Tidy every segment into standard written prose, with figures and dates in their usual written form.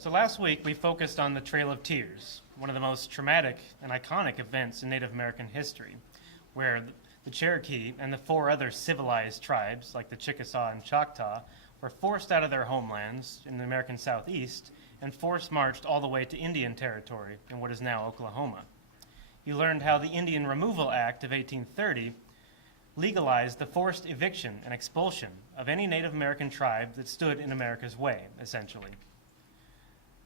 So last week we focused on the Trail of Tears, one of the most traumatic and iconic events in Native American history, where the Cherokee and the four other civilized tribes, like the Chickasaw and Choctaw, were forced out of their homelands in the American Southeast and force-marched all the way to Indian Territory in what is now Oklahoma. You learned how the Indian Removal Act of 1830 legalized the forced eviction and expulsion of any Native American tribe that stood in America's way, essentially.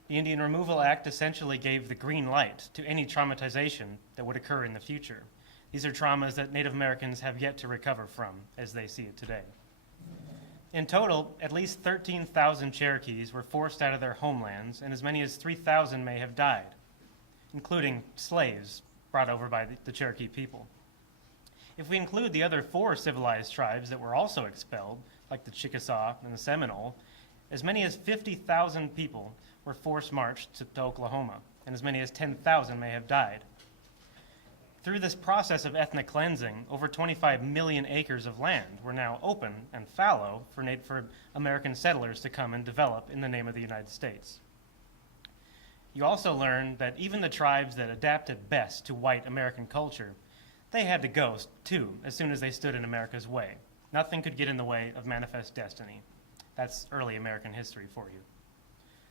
The Indian Removal Act essentially gave the green light to any traumatization that would occur in the future. These are traumas that Native Americans have yet to recover from as they see it today. In total, at least 13,000 Cherokees were forced out of their homelands, and as many as 3,000 may have died, including slaves brought over by the Cherokee people. If we include the other four civilized tribes that were also expelled, like the Chickasaw and the Seminole, as many as 50,000 people were force-marched to Oklahoma, and as many as 10,000 may have died. Through this process of ethnic cleansing, over 25 million acres of land were now open and fallow for American settlers to come and develop in the name of the United States. You also learned that even the tribes that adapted best to white American culture, they had to go too as soon as they stood in America's way. Nothing could get in the way of manifest destiny. That's early American history for you.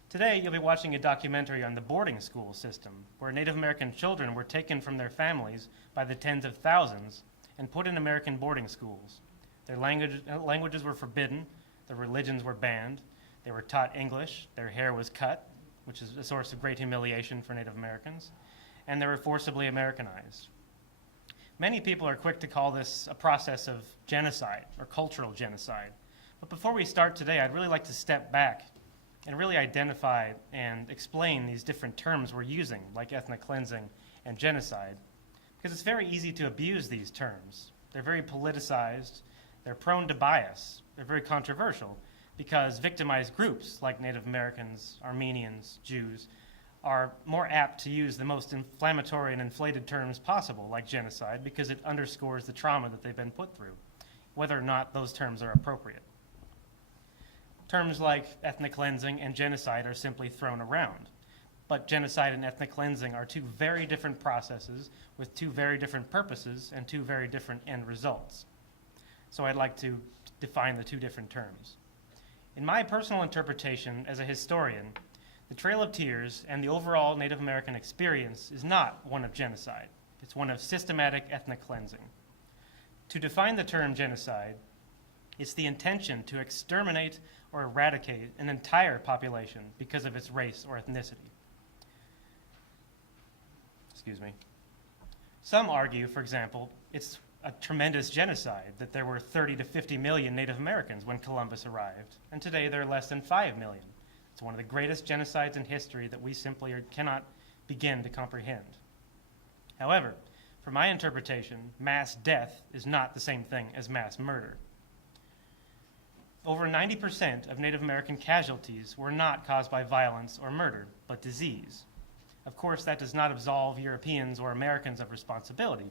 Today, you'll be watching a documentary on the boarding school system, where Native American children were taken from their families by the tens of thousands and put in American boarding schools. Their languages were forbidden, their religions were banned, they were taught English, their hair was cut, which is a source of great humiliation for Native Americans, and they were forcibly Americanized. Many people are quick to call this a process of genocide or cultural genocide. But before we start today, I'd really like to step back and really identify and explain these different terms we're using, like ethnic cleansing and genocide, because it's very easy to abuse these terms. They're very politicized, they're prone to bias, they're very controversial, because victimized groups like Native Americans, Armenians, Jews, are more apt to use the most inflammatory and inflated terms possible, like genocide, because it underscores the trauma that they've been put through, whether or not those terms are appropriate. Terms like ethnic cleansing and genocide are simply thrown around. But genocide and ethnic cleansing are two very different processes with two very different purposes and two very different end results. So I'd like to define the two different terms. In my personal interpretation as a historian, the Trail of Tears and the overall Native American experience is not one of genocide. It's one of systematic ethnic cleansing. To define the term genocide, it's the intention to exterminate or eradicate an entire population because of its race or ethnicity. Excuse me. Some argue, for example, it's a tremendous genocide, that there were 30 to 50 million Native Americans when Columbus arrived, and today there are less than 5 million. It's one of the greatest genocides in history that we simply cannot begin to comprehend. However, for my interpretation, mass death is not the same thing as mass murder. Over 90% of Native American casualties were not caused by violence or murder, but disease. Of course, that does not absolve Europeans or Americans of responsibility.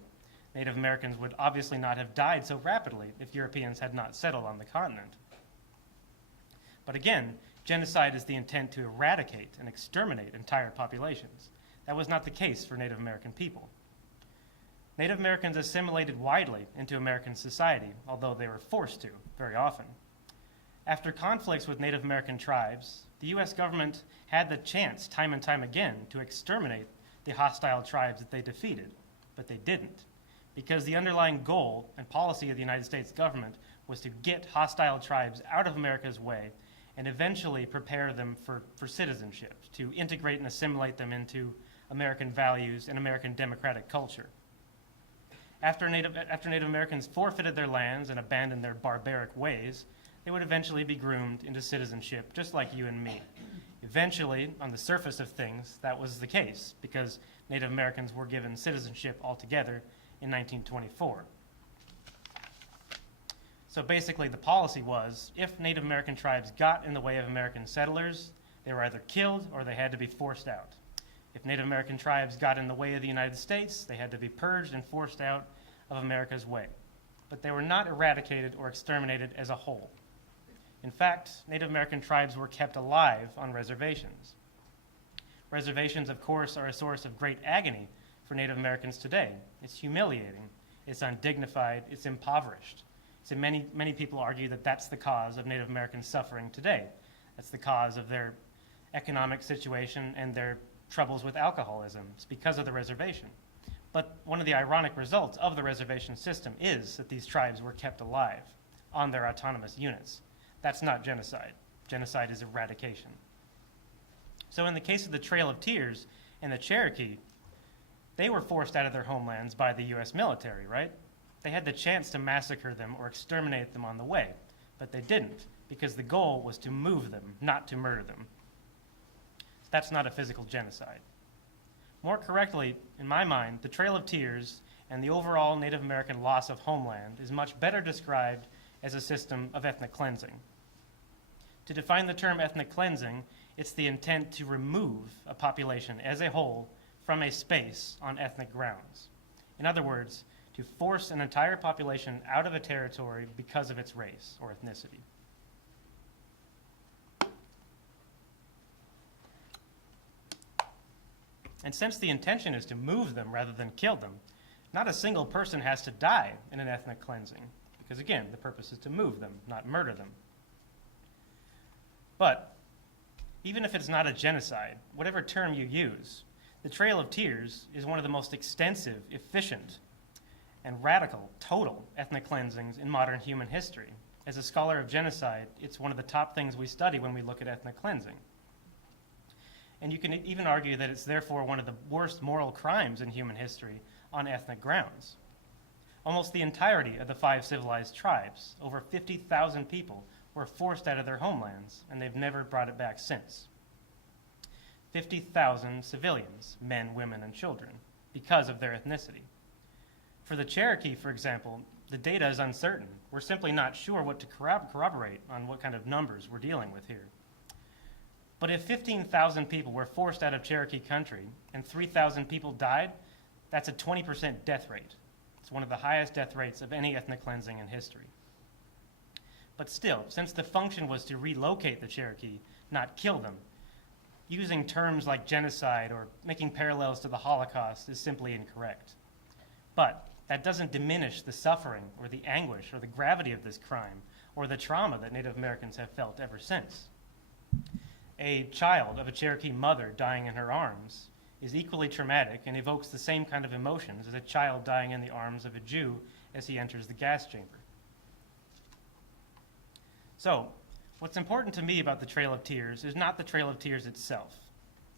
Native Americans would obviously not have died so rapidly if Europeans had not settled on the continent. But again, genocide is the intent to eradicate and exterminate entire populations. That was not the case for Native American people. Native Americans assimilated widely into American society, although they were forced to, very often. After conflicts with Native American tribes, the U.S. government had the chance time and time again to exterminate the hostile tribes that they defeated, but they didn't, because the underlying goal and policy of the United States government was to get hostile tribes out of America's way and eventually prepare them for citizenship, to integrate and assimilate them into American values and American democratic culture. After Native Americans forfeited their lands and abandoned their barbaric ways, they would eventually be groomed into citizenship, just like you and me. Eventually, on the surface of things, that was the case, because Native Americans were given citizenship altogether in 1924. So basically, the policy was, if Native American tribes got in the way of American settlers, they were either killed or they had to be forced out. If Native American tribes got in the way of the United States, they had to be purged and forced out of America's way. But they were not eradicated or exterminated as a whole. In fact, Native American tribes were kept alive on reservations. Reservations, of course, are a source of great agony for Native Americans today. It's humiliating, it's undignified, it's impoverished. So many people argue that that's the cause of Native American suffering today. That's the cause of their economic situation and their troubles with alcoholism. It's because of the reservation. But one of the ironic results of the reservation system is that these tribes were kept alive on their autonomous units. That's not genocide. Genocide is eradication. So in the case of the Trail of Tears and the Cherokee, they were forced out of their homelands by the U.S. military, right? They had the chance to massacre them or exterminate them on the way, but they didn't, because the goal was to move them, not to murder them. That's not a physical genocide. More correctly, in my mind, the Trail of Tears and the overall Native American loss of homeland is much better described as a system of ethnic cleansing. To define the term ethnic cleansing, it's the intent to remove a population as a whole from a space on ethnic grounds. In other words, to force an entire population out of a territory because of its race or ethnicity. And since the intention is to move them rather than kill them, not a single person has to die in an ethnic cleansing, because again, the purpose is to move them, not murder them. But even if it's not a genocide, whatever term you use, the Trail of Tears is one of the most extensive, efficient, and radical, total ethnic cleansings in modern human history. As a scholar of genocide, it's one of the top things we study when we look at ethnic cleansing. And you can even argue that it's therefore one of the worst moral crimes in human history on ethnic grounds. Almost the entirety of the 5 civilized tribes, over 50,000 people, were forced out of their homelands, and they've never brought it back since. 50,000 civilians, men, women, and children, because of their ethnicity. For the Cherokee, for example, the data is uncertain. We're simply not sure what to corroborate on what kind of numbers we're dealing with here. But if 15,000 people were forced out of Cherokee country and 3,000 people died, that's a 20% death rate. It's one of the highest death rates of any ethnic cleansing in history. But still, since the function was to relocate the Cherokee, not kill them, using terms like genocide or making parallels to the Holocaust is simply incorrect. But that doesn't diminish the suffering or the anguish or the gravity of this crime or the trauma that Native Americans have felt ever since. A child of a Cherokee mother dying in her arms is equally traumatic and evokes the same kind of emotions as a child dying in the arms of a Jew as he enters the gas chamber. So, what's important to me about the Trail of Tears is not the Trail of Tears itself.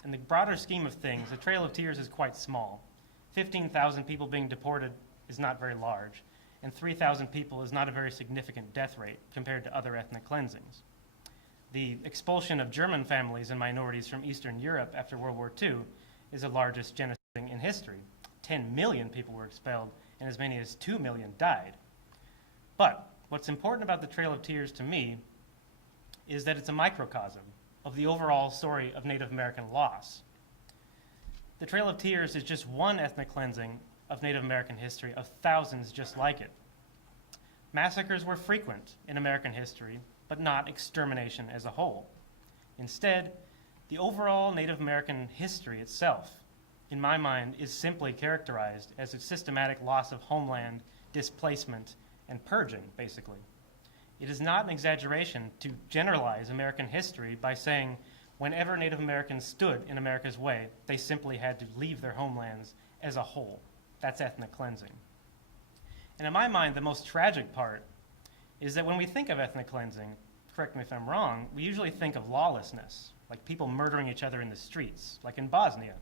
In the broader scheme of things, the Trail of Tears is quite small. 15,000 people being deported is not very large, and 3,000 people is not a very significant death rate compared to other ethnic cleansings. The expulsion of German families and minorities from Eastern Europe after World War II is the largest genocide in history. 10 million people were expelled, and as many as 2 million died. But what's important about the Trail of Tears to me is that it's a microcosm of the overall story of Native American loss. The Trail of Tears is just one ethnic cleansing of Native American history of thousands just like it. Massacres were frequent in American history, but not extermination as a whole. Instead, the overall Native American history itself, in my mind, is simply characterized as a systematic loss of homeland, displacement, and purging, basically. It is not an exaggeration to generalize American history by saying whenever Native Americans stood in America's way, they simply had to leave their homelands as a whole. That's ethnic cleansing. And in my mind, the most tragic part is that when we think of ethnic cleansing, correct me if I'm wrong, we usually think of lawlessness, like people murdering each other in the streets, like in Bosnia.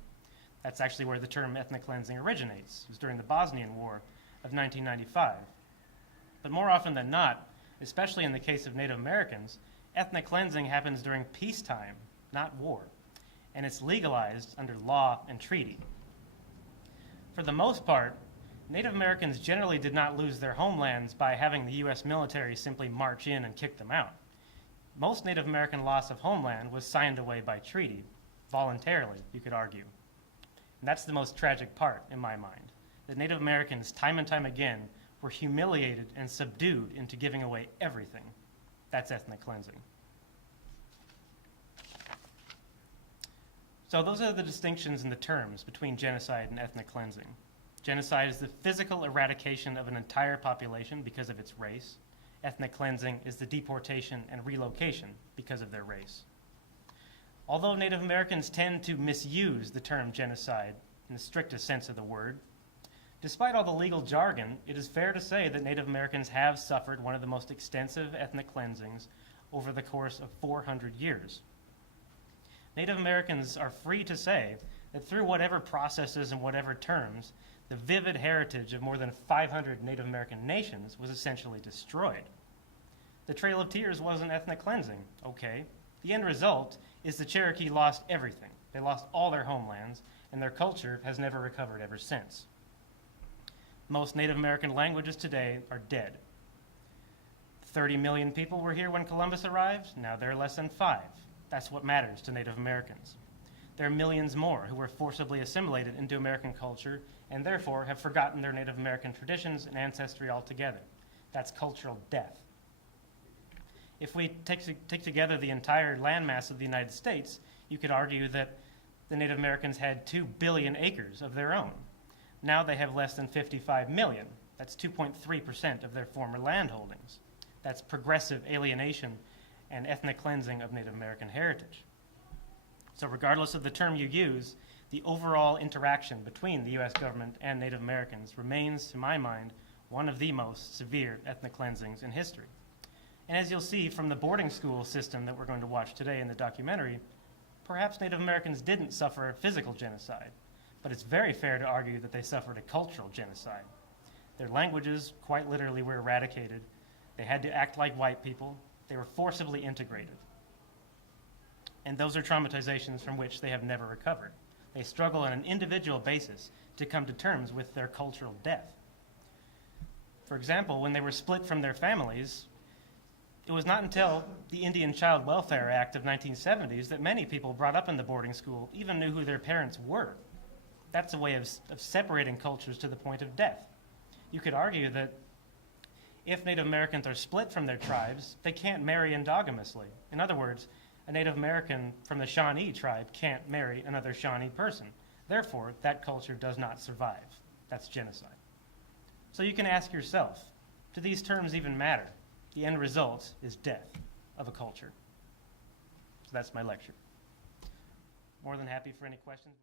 That's actually where the term ethnic cleansing originates. It was during the Bosnian War of 1995. But more often than not, especially in the case of Native Americans, ethnic cleansing happens during peacetime, not war, and it's legalized under law and treaty. For the most part, Native Americans generally did not lose their homelands by having the U.S. military simply march in and kick them out. Most Native American loss of homeland was signed away by treaty, voluntarily, you could argue. And that's the most tragic part, in my mind, that Native Americans, time and time again, were humiliated and subdued into giving away everything. That's ethnic cleansing. So those are the distinctions in the terms between genocide and ethnic cleansing. Genocide is the physical eradication of an entire population because of its race. Ethnic cleansing is the deportation and relocation because of their race. Although Native Americans tend to misuse the term genocide in the strictest sense of the word, despite all the legal jargon, it is fair to say that Native Americans have suffered one of the most extensive ethnic cleansings over the course of 400 years. Native Americans are free to say that through whatever processes and whatever terms, the vivid heritage of more than 500 Native American nations was essentially destroyed. The Trail of Tears wasn't ethnic cleansing, okay. The end result is the Cherokee lost everything. They lost all their homelands, and their culture has never recovered ever since. Most Native American languages today are dead. 30 million people were here when Columbus arrived. Now there are less than 5. That's what matters to Native Americans. There are millions more who were forcibly assimilated into American culture and therefore have forgotten their Native American traditions and ancestry altogether. That's cultural death. If we take together the entire landmass of the United States, you could argue that the Native Americans had 2 billion acres of their own. Now they have less than 55 million. That's 2.3% of their former land holdings. That's progressive alienation and ethnic cleansing of Native American heritage. So regardless of the term you use, the overall interaction between the U.S. government and Native Americans remains, to my mind, one of the most severe ethnic cleansings in history. And as you'll see from the boarding school system that we're going to watch today in the documentary, perhaps Native Americans didn't suffer a physical genocide, but it's very fair to argue that they suffered a cultural genocide. Their languages quite literally were eradicated. They had to act like white people. They were forcibly integrated. And those are traumatizations from which they have never recovered. They struggle on an individual basis to come to terms with their cultural death. For example, when they were split from their families, it was not until the Indian Child Welfare Act of 1970s that many people brought up in the boarding school even knew who their parents were. That's a way of separating cultures to the point of death. You could argue that if Native Americans are split from their tribes, they can't marry endogenously. In other words, a Native American from the Shawnee tribe can't marry another Shawnee person. Therefore, that culture does not survive. That's genocide. So you can ask yourself, do these terms even matter? The end result is death of a culture. So that's my lecture. More than happy for any questions.